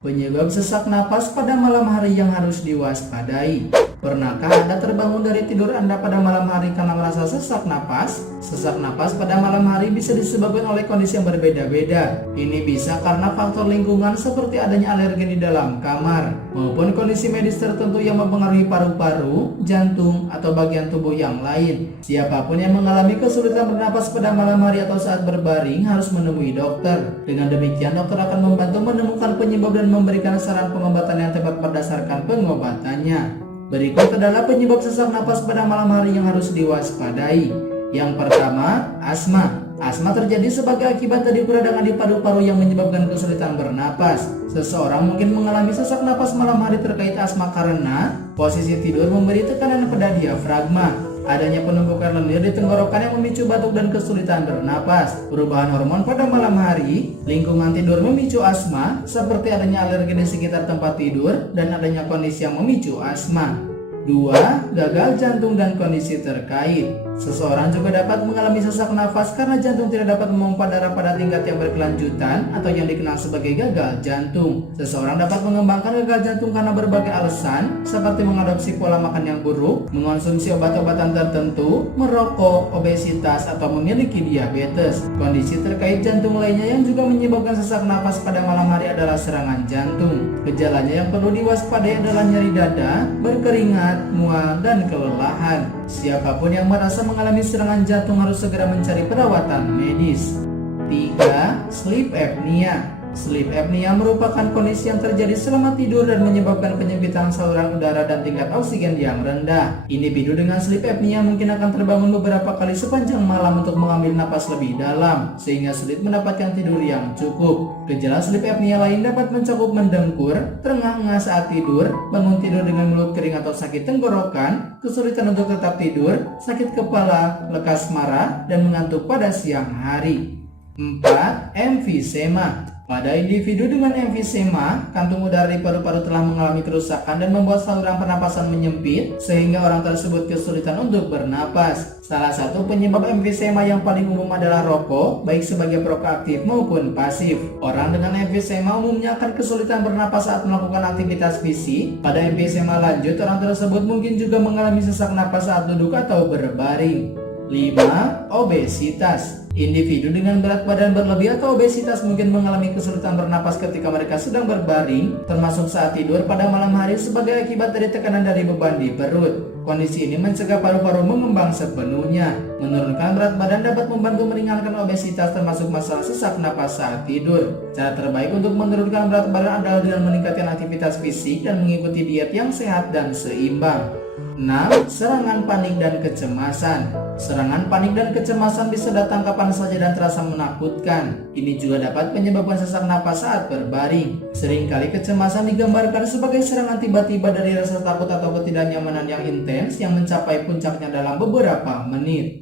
Penyebab sesak napas pada malam hari yang harus diwaspadai. Pernahkah Anda terbangun dari tidur Anda pada malam hari karena merasa sesak napas? Sesak napas pada malam hari bisa disebabkan oleh kondisi yang berbeda-beda. Ini bisa karena faktor lingkungan seperti adanya alergen di dalam kamar, maupun kondisi medis tertentu yang mempengaruhi paru-paru, jantung, atau bagian tubuh yang lain. Siapapun yang mengalami kesulitan bernapas pada malam hari atau saat berbaring harus menemui dokter. Dengan demikian, dokter akan membantu menemukan penyebab dan memberikan saran pengobatan yang tepat berdasarkan pengobatannya. Berikut adalah penyebab sesak napas pada malam hari yang harus diwaspadai. Yang pertama, asma. Asma terjadi sebagai akibat dari peradangan di paru-paru yang menyebabkan kesulitan bernapas. Seseorang mungkin mengalami sesak napas malam hari terkait asma karena posisi tidur memberi tekanan pada diafragma, adanya penumpukan lendir di tenggorokan yang memicu batuk dan kesulitan bernapas, perubahan hormon pada malam hari, lingkungan tidur memicu asma seperti adanya alergi di sekitar tempat tidur dan adanya kondisi yang memicu asma. 2. Gagal jantung dan kondisi terkait. Seseorang juga dapat mengalami sesak nafas karena jantung tidak dapat memompa darah pada tingkat yang berkelanjutan atau yang dikenal sebagai gagal jantung. Seseorang dapat mengembangkan gagal jantung karena berbagai alasan seperti mengadopsi pola makan yang buruk, mengonsumsi obat-obatan tertentu, merokok, obesitas, atau memiliki diabetes. Kondisi terkait jantung lainnya yang juga menyebabkan sesak nafas pada malam hari adalah serangan jantung. Gejalanya yang perlu diwaspadai adalah nyeri dada, berkeringat, mual, dan kelelahan. Siapapun yang merasa mengalami serangan jantung harus segera mencari perawatan medis. 3. Sleep apnea. Sleep apnea merupakan kondisi yang terjadi selama tidur dan menyebabkan penyempitan saluran udara dan tingkat oksigen yang rendah. Individu dengan sleep apnea mungkin akan terbangun beberapa kali sepanjang malam untuk mengambil napas lebih dalam, sehingga sulit mendapatkan tidur yang cukup. Gejala sleep apnea lain dapat mencakup mendengkur, terengah-engah saat tidur, bangun tidur dengan mulut kering atau sakit tenggorokan, kesulitan untuk tetap tidur, sakit kepala, lekas marah, dan mengantuk pada siang hari. 4. Emfisema. Pada individu dengan emfisema, kantung udara di paru-paru telah mengalami kerusakan dan membuat saluran pernapasan menyempit sehingga orang tersebut kesulitan untuk bernapas. Salah satu penyebab emfisema yang paling umum adalah rokok, baik sebagai perokok aktif maupun pasif. Orang dengan emfisema umumnya akan kesulitan bernapas saat melakukan aktivitas fisik. Pada emfisema lanjut, orang tersebut mungkin juga mengalami sesak napas saat duduk atau berbaring. 5. Obesitas. Individu dengan berat badan berlebih atau obesitas mungkin mengalami kesulitan bernapas ketika mereka sedang berbaring, termasuk saat tidur pada malam hari sebagai akibat dari tekanan dari beban di perut. Kondisi ini mencegah paru-paru mengembang sepenuhnya. Menurunkan berat badan dapat membantu meringankan obesitas termasuk masalah sesak napas saat tidur. Cara terbaik untuk menurunkan berat badan adalah dengan meningkatkan aktivitas fisik dan mengikuti diet yang sehat dan seimbang. 6. Serangan panik dan kecemasan. Serangan panik dan kecemasan bisa datang kapan saja dan terasa menakutkan. Ini juga dapat menyebabkan sesak napas saat berbaring. Seringkali kecemasan digambarkan sebagai serangan tiba-tiba dari rasa takut atau ketidaknyamanan yang intens yang mencapai puncaknya dalam beberapa menit.